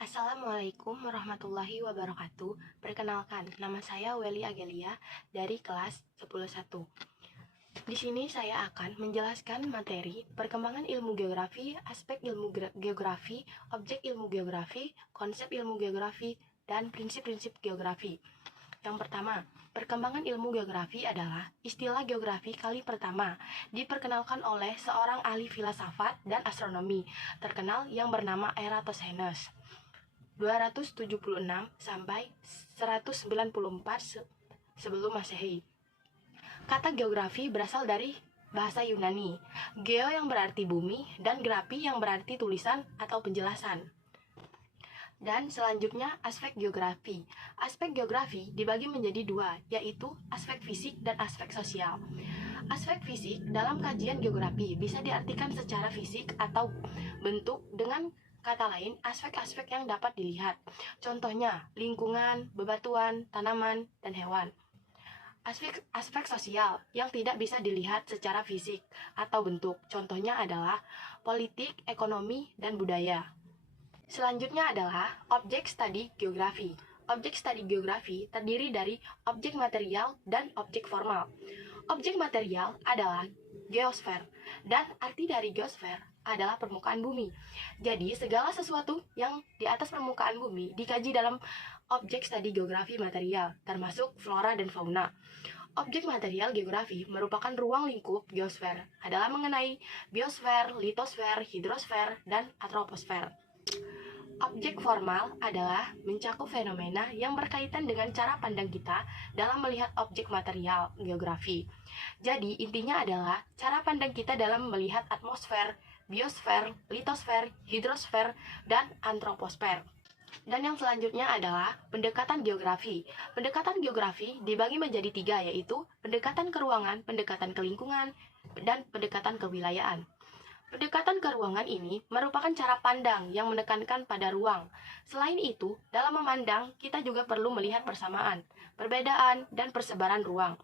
Assalamualaikum warahmatullahi wabarakatuh. Perkenalkan, nama saya Welly Agelia dari kelas 10.1. Di sini saya akan menjelaskan materi perkembangan ilmu geografi, aspek ilmu geografi, objek ilmu geografi, konsep ilmu geografi, dan prinsip-prinsip geografi. Yang pertama, perkembangan ilmu geografi adalah istilah geografi kali pertama diperkenalkan oleh seorang ahli filsafat dan astronomi terkenal yang bernama Eratosthenes 276 sampai 194 sebelum Masehi. Kata geografi berasal dari bahasa Yunani, geo yang berarti bumi dan grafi yang berarti tulisan atau penjelasan. Dan selanjutnya aspek geografi. Aspek geografi dibagi menjadi dua, yaitu aspek fisik dan aspek sosial. Aspek fisik dalam kajian geografi bisa diartikan secara fisik atau bentuk, dengan kata lain aspek-aspek yang dapat dilihat. Contohnya lingkungan, bebatuan, tanaman, dan hewan. Aspek sosial yang tidak bisa dilihat secara fisik atau bentuk. Contohnya adalah politik, ekonomi, dan budaya. Selanjutnya adalah objek studi geografi. Objek studi geografi terdiri dari objek material dan objek formal. Objek material adalah geosfer, dan arti dari geosfer adalah permukaan bumi. Jadi, segala sesuatu yang di atas permukaan bumi dikaji dalam objek studi geografi material, termasuk flora dan fauna. Objek material geografi merupakan ruang lingkup geosfer, adalah mengenai biosfer, litosfer, hidrosfer, dan troposfer. Objek formal adalah mencakup fenomena yang berkaitan dengan cara pandang kita dalam melihat objek material geografi. Jadi, intinya adalah cara pandang kita dalam melihat atmosfer, biosfer, litosfer, hidrosfer, dan antroposfer. Dan yang selanjutnya adalah pendekatan geografi. Pendekatan geografi dibagi menjadi tiga, yaitu pendekatan ke ruangan, pendekatan ke lingkungan, dan pendekatan kewilayahan. Pendekatan ke ruangan ini merupakan cara pandang yang menekankan pada ruang. Selain itu, dalam memandang, kita juga perlu melihat persamaan, perbedaan, dan persebaran ruang.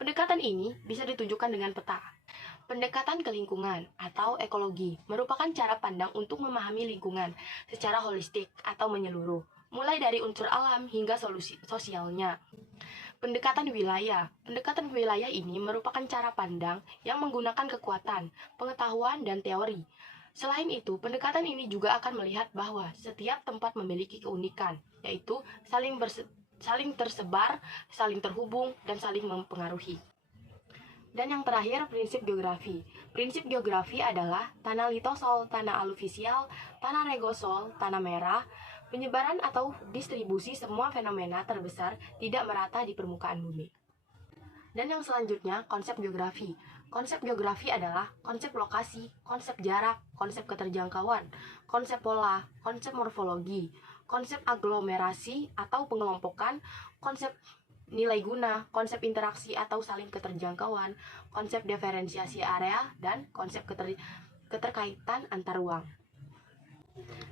Pendekatan ini bisa ditunjukkan dengan peta. Pendekatan ke lingkungan atau ekologi merupakan cara pandang untuk memahami lingkungan secara holistik atau menyeluruh, mulai dari unsur alam hingga solusi sosialnya. Pendekatan wilayah. Pendekatan wilayah ini merupakan cara pandang yang menggunakan kekuatan, pengetahuan, dan teori. Selain itu, pendekatan ini juga akan melihat bahwa setiap tempat memiliki keunikan, yaitu saling tersebar, saling terhubung, dan saling mempengaruhi. Dan yang terakhir, prinsip geografi. Prinsip geografi adalah tanah litosol, tanah aluvisial, tanah regosol, tanah merah. Penyebaran atau distribusi semua fenomena terbesar tidak merata di permukaan bumi. Dan yang selanjutnya, konsep geografi. Konsep geografi adalah konsep lokasi, konsep jarak, konsep keterjangkauan, konsep pola, konsep morfologi, konsep aglomerasi atau pengelompokan, konsep nilai guna, konsep interaksi atau saling keterjangkauan, konsep diferensiasi area, dan konsep keterkaitan antar ruang.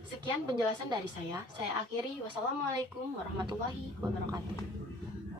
Sekian penjelasan dari saya akhiri. Wassalamualaikum warahmatullahi wabarakatuh.